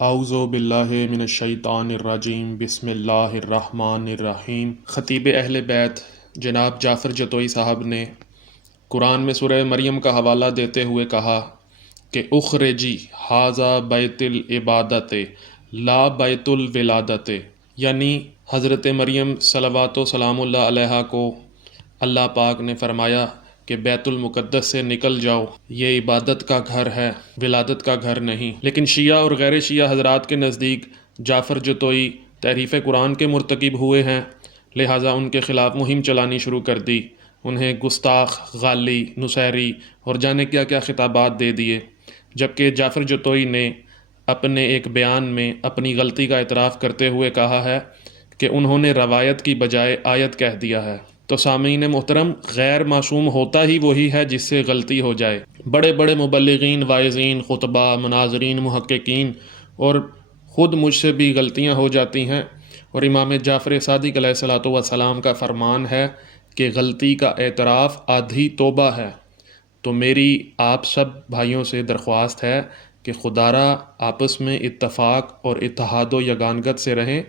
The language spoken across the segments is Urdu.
اعوذ باللہ من الشیطان الرجیم بسم اللہ الرحمن الرحیم۔ خطیب اہل بیت جناب جعفر جتوئی صاحب نے قرآن میں سورہ مریم کا حوالہ دیتے ہوئے کہا کہ اخرجی ھذا بیت العبادت لا بیت الولادت، یعنی حضرت مریم صلوات و سلام اللہ علیہا کو اللہ پاک نے فرمایا کہ بیت المقدس سے نکل جاؤ، یہ عبادت کا گھر ہے، ولادت کا گھر نہیں۔ لیکن شیعہ اور غیر شیعہ حضرات کے نزدیک جعفر جتوئی تحریف قرآن کے مرتکب ہوئے ہیں، لہٰذا ان کے خلاف مہم چلانی شروع کر دی، انہیں گستاخ، غالی، نصیری اور جانے کیا کیا خطابات دے دیے، جبکہ جعفر جتوئی نے اپنے ایک بیان میں اپنی غلطی کا اعتراف کرتے ہوئے کہا ہے کہ انہوں نے روایت کی بجائے آیت کہہ دیا ہے۔ تو سامعین محترم، غیر معصوم ہوتا ہی وہی ہے جس سے غلطی ہو جائے۔ بڑے بڑے مبلغین، واعظین، خطبہ، مناظرین، محققین اور خود مجھ سے بھی غلطیاں ہو جاتی ہیں، اور امام جعفر صادق علیہ السلام کا فرمان ہے کہ غلطی کا اعتراف آدھی توبہ ہے۔ تو میری آپ سب بھائیوں سے درخواست ہے کہ خدارا آپس میں اتفاق اور اتحاد و یگانگت سے رہیں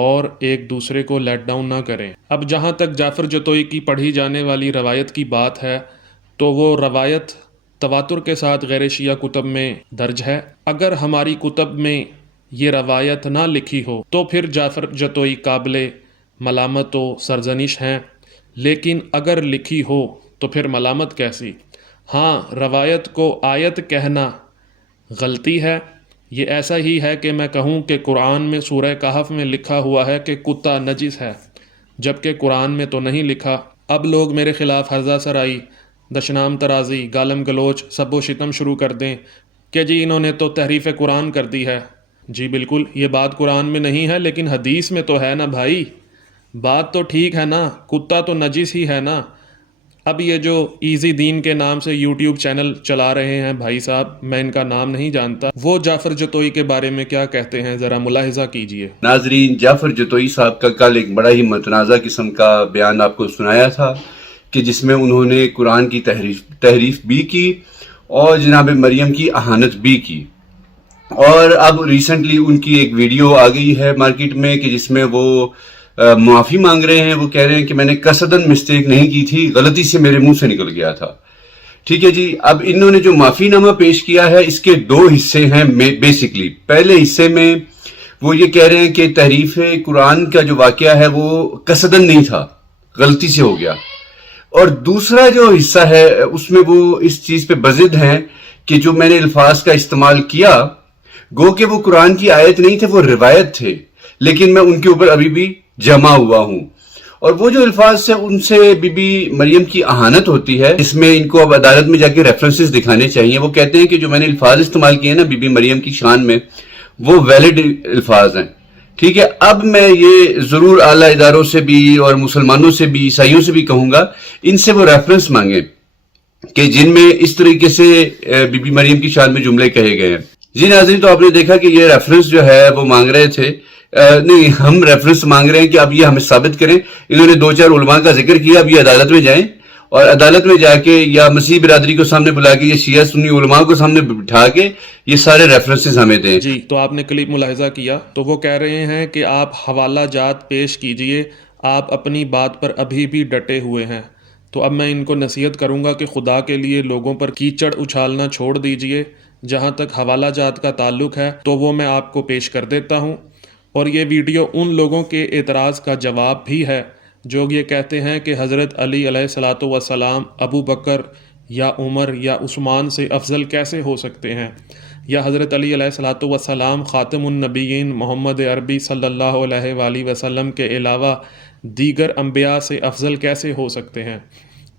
اور ایک دوسرے کو لیٹ ڈاؤن نہ کریں۔ اب جہاں تک جعفر جتوئی کی پڑھی جانے والی روایت کی بات ہے، تو وہ روایت تواتر کے ساتھ غیر شیعہ کتب میں درج ہے۔ اگر ہماری کتب میں یہ روایت نہ لکھی ہو تو پھر جعفر جتوئی قابل ملامت و سرزنش ہیں، لیکن اگر لکھی ہو تو پھر ملامت کیسی؟ ہاں، روایت کو آیت کہنا غلطی ہے۔ یہ ایسا ہی ہے کہ میں کہوں کہ قرآن میں سورہ کہف میں لکھا ہوا ہے کہ کتا نجس ہے، جبکہ قرآن میں تو نہیں لکھا۔ اب لوگ میرے خلاف ہرزہ سرائی، دشنام ترازی، گالم گلوچ، سب و شتم شروع کر دیں کہ جی انہوں نے تو تحریف قرآن کر دی ہے۔ جی بالکل، یہ بات قرآن میں نہیں ہے لیکن حدیث میں تو ہے نا بھائی، بات تو ٹھیک ہے نا، کتا تو نجس ہی ہے نا۔ اب یہ جو ایزی دین کے نام سے یوٹیوب چینل چلا رہے ہیں بھائی صاحب، میں ان کا نام نہیں جانتا، وہ جعفر جتوئی کے بارے میں کیا کہتے ہیں ذرا ملاحظہ کیجئے۔ ناظرین، جعفر جتوئی صاحب کا کل ایک بڑا ہی متنازع قسم کا بیان آپ کو سنایا تھا کہ جس میں انہوں نے قرآن کی تحریف بھی کی اور جناب مریم کی اہانت بھی کی، اور اب ریسنٹلی ان کی ایک ویڈیو آ گئی ہے مارکیٹ میں کہ جس میں وہ معافی مانگ رہے ہیں۔ وہ کہہ رہے ہیں کہ میں نے قصداً مسٹیک نہیں کی تھی، غلطی سے میرے منہ سے نکل گیا تھا۔ ٹھیک ہے جی، اب انہوں نے جو معافی نامہ پیش کیا ہے اس کے دو حصے ہیں بیسکلی۔ پہلے حصے میں وہ یہ کہہ رہے ہیں کہ تحریف قرآن کا جو واقعہ ہے وہ قصداً نہیں تھا، غلطی سے ہو گیا، اور دوسرا جو حصہ ہے اس میں وہ اس چیز پہ بضد ہیں کہ جو میں نے الفاظ کا استعمال کیا گو کہ وہ قرآن کی آیت نہیں تھے، وہ روایت تھے، لیکن میں ان کے اوپر ابھی بھی جمع ہوا ہوں، اور وہ جو الفاظ سے ان سے بی بی مریم کی اہانت ہوتی ہے، اس میں ان کو اب عدالت میں جا کے ریفرنسز دکھانے چاہیے۔ وہ کہتے ہیں کہ جو میں نے الفاظ استعمال کیے ہیں نا بی بی مریم کی شان میں، وہ ویلڈ الفاظ ہیں۔ ٹھیک ہے، اب میں یہ ضرور اعلیٰ اداروں سے بھی اور مسلمانوں سے بھی، عیسائیوں سے بھی کہوں گا، ان سے وہ ریفرنس مانگیں کہ جن میں اس طریقے سے بی بی مریم کی شان میں جملے کہے گئے ہیں۔ جی ناظرین، تو آپ نے دیکھا کہ یہ ریفرنس جو ہے وہ مانگ رہے تھے، نہیں، ہم ریفرنس مانگ رہے ہیں کہ اب یہ ہمیں ثابت کریں۔ انہوں نے 2-4 علماء کا ذکر کیا، اب یہ عدالت میں جائیں اور عدالت میں جا کے یا مسیح برادری کو سامنے بلا کے یا شیعہ سنی علماء کو سامنے بٹھا کے یہ سارے ریفرنسز ہمیں دیں۔ جی، تو آپ نے کلپ ملاحظہ کیا، تو وہ کہہ رہے ہیں کہ آپ حوالہ جات پیش کیجئے، آپ اپنی بات پر ابھی بھی ڈٹے ہوئے ہیں۔ تو اب میں ان کو نصیحت کروں گا کہ خدا کے لیے لوگوں پر کیچڑ اچھالنا چھوڑ دیجئے۔ جہاں تک حوالہ جات کا تعلق ہے تو وہ میں آپ کو پیش کر دیتا ہوں، اور یہ ویڈیو ان لوگوں کے اعتراض کا جواب بھی ہے جو یہ کہتے ہیں کہ حضرت علی علیہ السلام ابو بکر یا عمر یا عثمان سے افضل کیسے ہو سکتے ہیں، یا حضرت علی علیہ السلام خاتم النبیین محمد عربی صلی اللہ علیہ وآلہ وسلم کے علاوہ دیگر انبیاء سے افضل کیسے ہو سکتے ہیں۔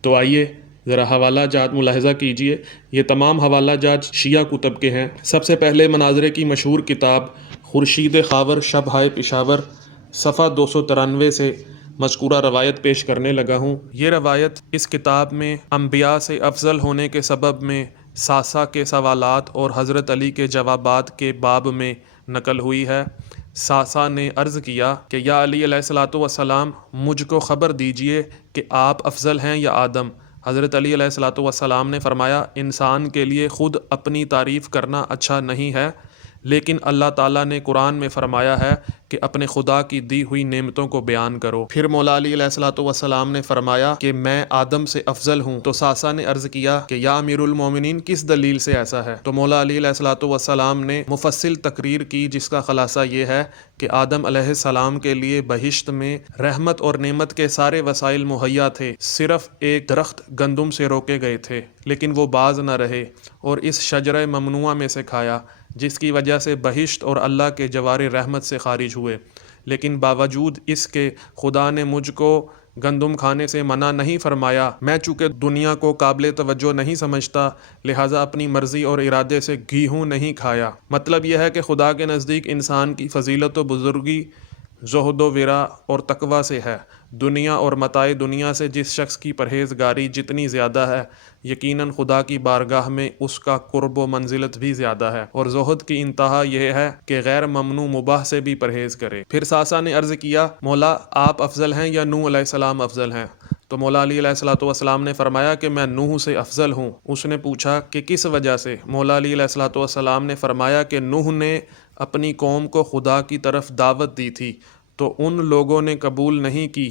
تو آئیے ذرا حوالہ جات ملاحظہ کیجئے۔ یہ تمام حوالہ جات شیعہ کتب کے ہیں۔ سب سے پہلے مناظرے کی مشہور کتاب خورشید خاور شبہائے پشاور صفحہ 293 سے مذکورہ روایت پیش کرنے لگا ہوں۔ یہ روایت اس کتاب میں انبیاء سے افضل ہونے کے سبب میں ساسا کے سوالات اور حضرت علی کے جوابات کے باب میں نقل ہوئی ہے۔ ساسا نے عرض کیا کہ یا علی علیہ السلام، مجھ کو خبر دیجئے کہ آپ افضل ہیں یا آدم؟ حضرت علی علیہ السلام نے فرمایا، انسان کے لیے خود اپنی تعریف کرنا اچھا نہیں ہے، لیکن اللہ تعالیٰ نے قرآن میں فرمایا ہے کہ اپنے خدا کی دی ہوئی نعمتوں کو بیان کرو۔ پھر مولا علی علیہ السلام نے فرمایا کہ میں آدم سے افضل ہوں، تو ساسا نے عرض کیا کہ یا امیر المومنین کس دلیل سے ایسا ہے؟ تو مولا علی علیہ السلام نے مفصل تقریر کی، جس کا خلاصہ یہ ہے کہ آدم علیہ السلام کے لیے بہشت میں رحمت اور نعمت کے سارے وسائل مہیا تھے، صرف ایک درخت گندم سے روکے گئے تھے، لیکن وہ باز نہ رہے اور اس شجرہ ممنوعہ میں سے کھایا، جس کی وجہ سے بہشت اور اللہ کے جوار رحمت سے خارج ہوئے۔ لیکن باوجود اس کے خدا نے مجھ کو گندم کھانے سے منع نہیں فرمایا۔ میں چونکہ دنیا کو قابل توجہ نہیں سمجھتا، لہٰذا اپنی مرضی اور ارادے سے گیہوں نہیں کھایا۔ مطلب یہ ہے کہ خدا کے نزدیک انسان کی فضیلت و بزرگی زہد و ورع اور تقوی سے ہے۔ دنیا اور متاع دنیا سے جس شخص کی پرہیزگاری جتنی زیادہ ہے، یقیناً خدا کی بارگاہ میں اس کا قرب و منزلت بھی زیادہ ہے، اور زہد کی انتہا یہ ہے کہ غیر ممنوع مباح سے بھی پرہیز کرے۔ پھر ساسا نے عرض کیا، مولا آپ افضل ہیں یا نوح علیہ السلام افضل ہیں؟ تو مولا علی علیہ السلام نے فرمایا کہ میں نوح سے افضل ہوں۔ اس نے پوچھا کہ کس وجہ سے؟ مولا علی علیہ السلام نے فرمایا کہ نوح نے اپنی قوم کو خدا کی طرف دعوت دی تھی، تو ان لوگوں نے قبول نہیں کی،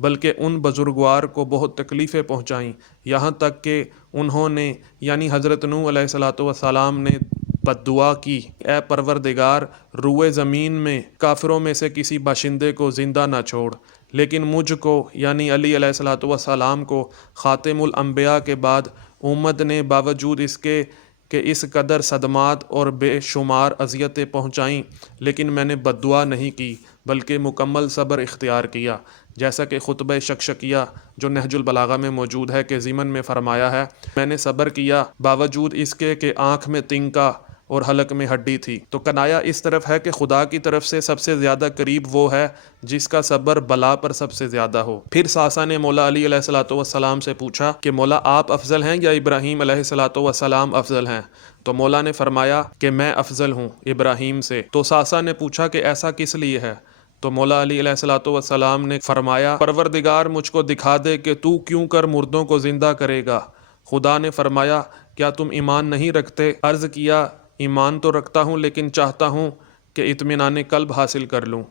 بلکہ ان بزرگوار کو بہت تکلیفیں پہنچائیں، یہاں تک کہ انہوں نے یعنی حضرت نوح علیہ السلام نے بد دعا کی، اے پروردگار روئے زمین میں کافروں میں سے کسی باشندے کو زندہ نہ چھوڑ، لیکن مجھ کو یعنی علی علیہ السلام کو خاتم الانبیاء کے بعد امت نے باوجود اس کے کہ اس قدر صدمات اور بے شمار اذیتیں پہنچائیں، لیکن میں نے بد دعا نہیں کی بلکہ مکمل صبر اختیار کیا، جیسا کہ خطبہ شکشکیہ جو نہج البلاغہ میں موجود ہے کہ ضمن میں فرمایا ہے، میں نے صبر کیا باوجود اس کے کہ آنکھ میں تنکا اور حلق میں ہڈی تھی۔ تو کنایا اس طرف ہے کہ خدا کی طرف سے سب سے زیادہ قریب وہ ہے جس کا صبر بلا پر سب سے زیادہ ہو۔ پھر ساسا نے مولا علی علیہ السلام سے پوچھا کہ مولا آپ افضل ہیں یا ابراہیم علیہ السلام افضل ہیں؟ تو مولا نے فرمایا کہ میں افضل ہوں ابراہیم سے۔ تو ساسا نے پوچھا کہ ایسا کس لیے ہے؟ تو مولا علی علیہ السلام نے فرمایا، پروردگار مجھ کو دکھا دے کہ تو کیوں کر مردوں کو زندہ کرے گا۔ خدا نے فرمایا، کیا تم ایمان نہیں رکھتے؟ عرض کیا، ایمان تو رکھتا ہوں لیکن چاہتا ہوں کہ اطمینان قلب حاصل کر لوں۔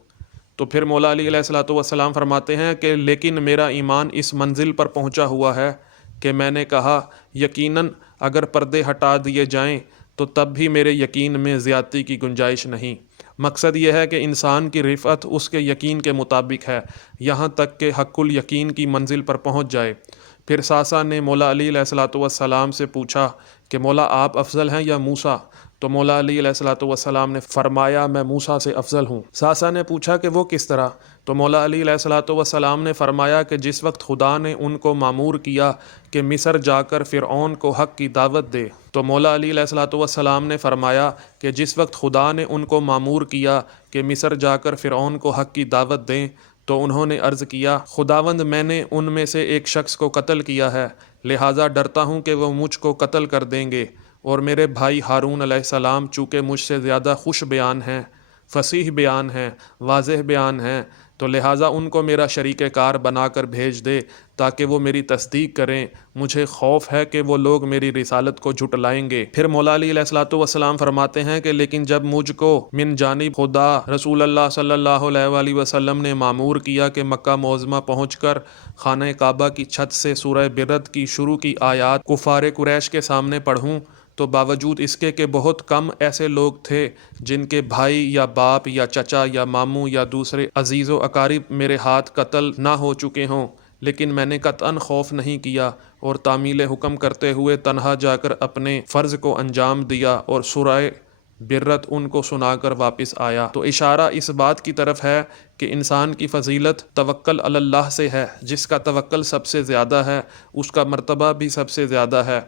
تو پھر مولا علی علیہ السلام فرماتے ہیں کہ لیکن میرا ایمان اس منزل پر پہنچا ہوا ہے کہ میں نے کہا یقیناً اگر پردے ہٹا دیے جائیں تو تب بھی میرے یقین میں زیادتی کی گنجائش نہیں۔ مقصد یہ ہے کہ انسان کی رفعت اس کے یقین کے مطابق ہے، یہاں تک کہ حق الیقین کی منزل پر پہنچ جائے۔ پھر ساسا نے مولا علی علیہ السلام سے پوچھا کہ مولا آپ افضل ہیں یا موسیٰ؟ تو مولا علی علیہ السلام نے فرمایا، میں موسیٰ سے افضل ہوں۔ ساسا نے پوچھا کہ وہ کس طرح؟ تو مولا علی علیہ السلام نے فرمایا کہ جس وقت خدا نے ان کو مامور کیا کہ مصر جا کر فرعون کو حق کی دعوت دے، تو مولا علی علیہ السلام نے فرمایا کہ جس وقت خدا نے ان کو مامور کیا کہ مصر جا کر فرعون کو حق کی دعوت دیں، تو انہوں نے عرض کیا، خداوند میں نے ان میں سے ایک شخص کو قتل کیا ہے، لہٰذا ڈرتا ہوں کہ وہ مجھ کو قتل کر دیں گے، اور میرے بھائی ہارون علیہ السلام چونکہ مجھ سے زیادہ خوش بیان ہیں، فصیح بیان ہیں، واضح بیان ہیں، تو لہٰذا ان کو میرا شریک کار بنا کر بھیج دے تاکہ وہ میری تصدیق کریں، مجھے خوف ہے کہ وہ لوگ میری رسالت کو جھٹلائیں گے۔ پھر مولا علی علیہ السلام فرماتے ہیں کہ لیکن جب مجھ کو من جانب خدا رسول اللہ صلی اللہ علیہ وسلم نے مامور کیا کہ مکہ معظمہ پہنچ کر خانہ کعبہ کی چھت سے سورہ برت کی شروع کی آیات کفار قریش کے سامنے پڑھوں، تو باوجود اس کے کہ بہت کم ایسے لوگ تھے جن کے بھائی یا باپ یا چچا یا ماموں یا دوسرے عزیز و اقارب میرے ہاتھ قتل نہ ہو چکے ہوں، لیکن میں نے قطعاً خوف نہیں کیا اور تعمیل حکم کرتے ہوئے تنہا جا کر اپنے فرض کو انجام دیا اور سورہ برت ان کو سنا کر واپس آیا۔ تو اشارہ اس بات کی طرف ہے کہ انسان کی فضیلت توکل علی اللہ سے ہے، جس کا توکل سب سے زیادہ ہے اس کا مرتبہ بھی سب سے زیادہ ہے۔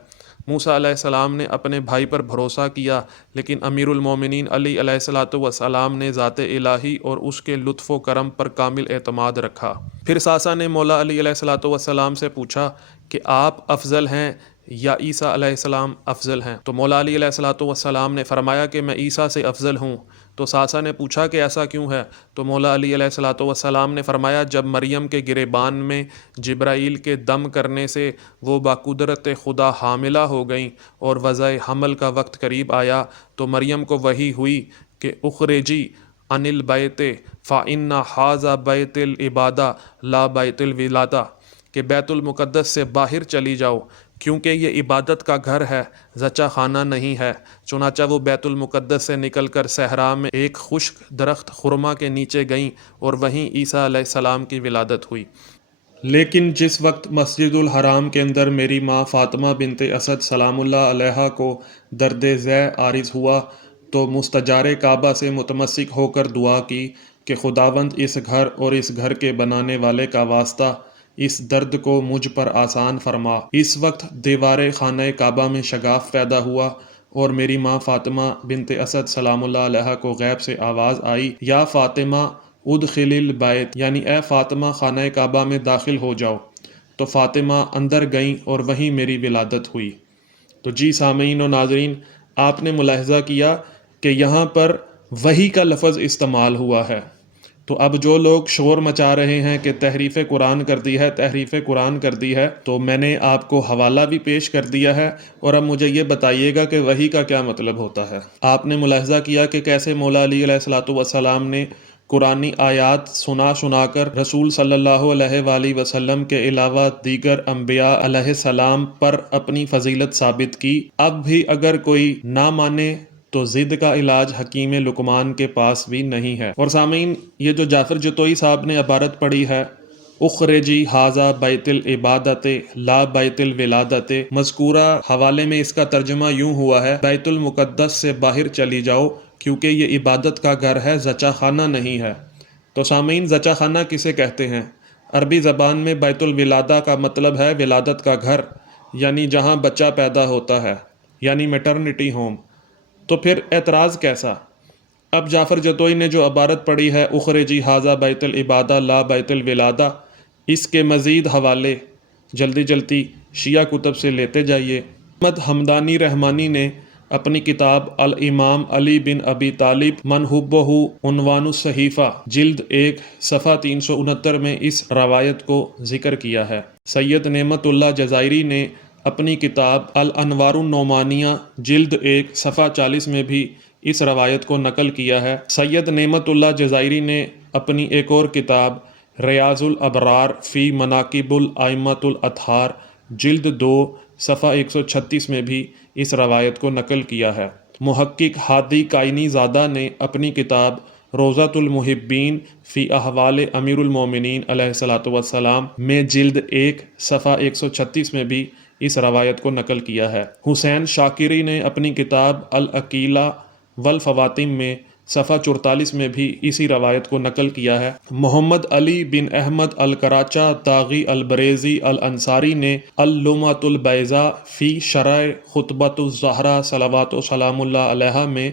موسیٰ علیہ السلام نے اپنے بھائی پر بھروسہ کیا، لیکن امیر المومنین علی علیہ السلام نے ذات الہی اور اس کے لطف و کرم پر کامل اعتماد رکھا۔ پھر ساسا نے مولا علی علیہ السلام سے پوچھا کہ آپ افضل ہیں یا عیسیٰ علیہ السلام افضل ہیں؟ تو مولا علی علیہ السلام نے فرمایا کہ میں عیسیٰ سے افضل ہوں۔ تو ساسا نے پوچھا کہ ایسا کیوں ہے؟ تو مولا علی علیہ السلام نے فرمایا جب مریم کے گریبان میں جبرائیل کے دم کرنے سے وہ باقدرت خدا حاملہ ہو گئیں اور وضع حمل کا وقت قریب آیا تو مریم کو وحی ہوئی کہ اخرجی عن البیت فإن ھذا بیت العبادہ لا بیت الولادہ، کہ بیت المقدس سے باہر چلی جاؤ کیونکہ یہ عبادت کا گھر ہے، زچہ خانہ نہیں ہے۔ چنانچہ وہ بیت المقدس سے نکل کر صحرا میں ایک خشک درخت خرما کے نیچے گئیں اور وہیں عیسیٰ علیہ السلام کی ولادت ہوئی۔ لیکن جس وقت مسجد الحرام کے اندر میری ماں فاطمہ بنت اسد سلام اللہ علیہا کو درد ذی عارض ہوا تو مستجار کعبہ سے متمسک ہو کر دعا کی کہ خداوند اس گھر اور اس گھر کے بنانے والے کا واسطہ اس درد کو مجھ پر آسان فرما۔ اس وقت دیوار خانہ کعبہ میں شگاف پیدا ہوا اور میری ماں فاطمہ بنت اسد سلام اللہ علیہا کو غیب سے آواز آئی، یا فاطمہ ادخل البیت، یعنی اے فاطمہ خانہ کعبہ میں داخل ہو جاؤ۔ تو فاطمہ اندر گئیں اور وہیں میری ولادت ہوئی۔ تو جی سامعین و ناظرین، آپ نے ملاحظہ کیا کہ یہاں پر وحی کا لفظ استعمال ہوا ہے۔ تو اب جو لوگ شور مچا رہے ہیں کہ تحریف قرآن کر دی ہے، تحریف قرآن کر دی ہے، تو میں نے آپ کو حوالہ بھی پیش کر دیا ہے، اور اب مجھے یہ بتائیے گا کہ وحی کا کیا مطلب ہوتا ہے۔ آپ نے ملاحظہ کیا کہ کیسے مولا علی علیہ السلام نے قرآنی آیات سنا کر رسول صلی اللہ علیہ وآلہ وسلم کے علاوہ دیگر انبیاء علیہ السلام پر اپنی فضیلت ثابت کی۔ اب بھی اگر کوئی نہ مانے تو ضد کا علاج حکیم لقمان کے پاس بھی نہیں ہے۔ اور سامعین، یہ جو جعفر جتوئی صاحب نے عبارت پڑھی ہے اخرجی ھذا بیت العبادت لا بیت الولادت، مذکورہ حوالے میں اس کا ترجمہ یوں ہوا ہے بیت المقدس سے باہر چلی جاؤ کیونکہ یہ عبادت کا گھر ہے، زچہ خانہ نہیں ہے۔ تو سامعین، زچہ خانہ کسے کہتے ہیں؟ عربی زبان میں بیت الولادہ کا مطلب ہے ولادت کا گھر، یعنی جہاں بچہ پیدا ہوتا ہے، یعنی میٹرنٹی ہوم۔ تو پھر اعتراض کیسا؟ اب جعفر جتوئی نے جو عبارت پڑھی ہے اخرجی ھذا بیت العبادہ لا بیت الولادہ، اس کے مزید حوالے جلدی شیعہ کتب سے لیتے جائیے۔ محمد حمدانی رحمانی نے اپنی کتاب الامام علی بن ابی طالب من حبہ عنوان الصحیفہ جلد 1 صفحہ 369 میں اس روایت کو ذکر کیا ہے۔ سید نعمت اللہ جزائری نے اپنی کتاب الانوار النعمانیہ جلد 1 صفحہ 40 میں بھی اس روایت کو نقل کیا ہے۔ سید نعمت اللہ جزائری نے اپنی ایک اور کتاب ریاض الابرار فی مناقب الائمۃ الاطہار جلد 2 صفحہ 136 میں بھی اس روایت کو نقل کیا ہے۔ محقق ہادی کائنی زادہ نے اپنی کتاب روضۃ المحبین فی احوال امیر المومنین علیہ السلام میں جلد 1 صفحہ 136 میں بھی اس روایت کو نقل کیا ہے۔ حسین شاکری نے اپنی کتاب العقیلہ والفواتم میں صفحہ 44 میں بھی اسی روایت کو نقل کیا ہے۔ محمد علی بن احمد الکراچہ داغی البریزی الانصاری نے اللمعۃ البیضاء فی شرح خطبۃ الزہرا صلوات و سلام اللہ علیہا میں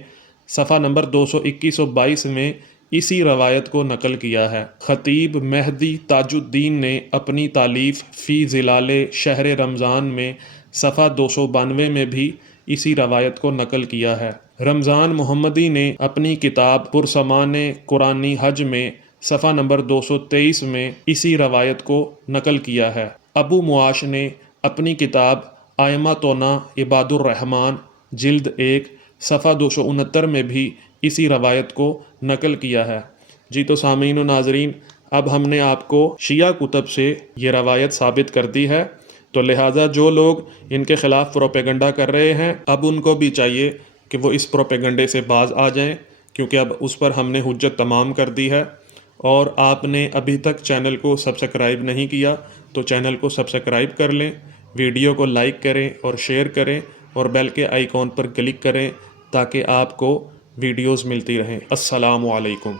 صفحہ نمبر 221 و 22 میں اسی روایت کو نقل کیا ہے۔ خطیب مہدی تاج الدین نے اپنی تالیف فی ظلال شہر رمضان میں صفحہ 292 میں بھی اسی روایت کو نقل کیا ہے۔ رمضان محمدی نے اپنی کتاب پرسمان قرآنی حج میں صفحہ نمبر 223 میں اسی روایت کو نقل کیا ہے۔ ابو معاش نے اپنی کتاب ائمتنا عباد الرحمن جلد 1 صفحہ 269 میں بھی اسی روایت کو نقل کیا ہے۔ جی تو سامعین و ناظرین، اب ہم نے آپ کو شیعہ کتب سے یہ روایت ثابت کر دی ہے، تو لہٰذا جو لوگ ان کے خلاف پروپیگنڈا کر رہے ہیں اب ان کو بھی چاہیے کہ وہ اس پروپیگنڈے سے باز آ جائیں، کیونکہ اب اس پر ہم نے حجت تمام کر دی ہے۔ اور آپ نے ابھی تک چینل کو سبسکرائب نہیں کیا تو چینل کو سبسکرائب کر لیں، ویڈیو کو لائک کریں اور شیئر کریں اور بیل کے آئیکن پر کلک کریں تاکہ آپ کو ویڈیوز ملتی رہیں۔ السلام علیکم۔